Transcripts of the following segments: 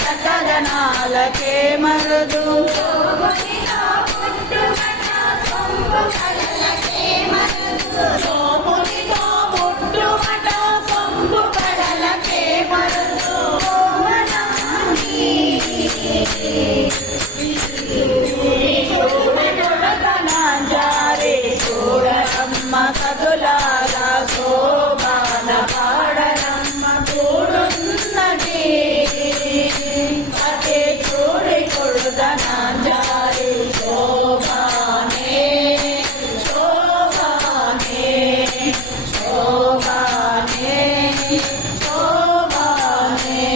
చకదనాలకే మరుదు సోమునితో పుట్టుమట సొంపు కడలకే మరుదు జారే చూడమ్మ సదులాగా శోభాన పాడరమ్మ చూడున్నది అదే చూడి కొడుదనాంజారి శోభానే శోభానే శోభానే శోభానే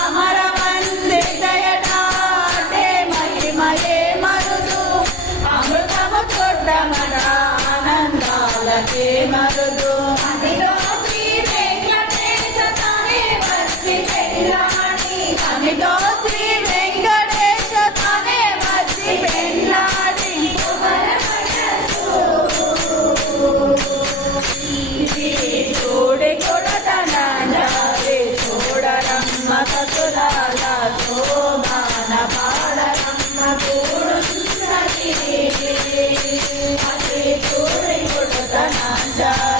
అమర వందే దయడాటే మహిమయే మరుదు అమృతము చూడమన ఆనందాలకే మరుదు అదిగో శ్రీ వెంకటేశ తనే వచ్చి పెళ్ళాడి అదిగో శ్రీ వెంకటేశ తనే వచ్చి పెళ్ళాడి చూడి కొడతనాంజారి చూడరమ్మ సతులాల శోభాన పాడరమ్మ చూడున్నది అదే చూడి కొడతనాంజారి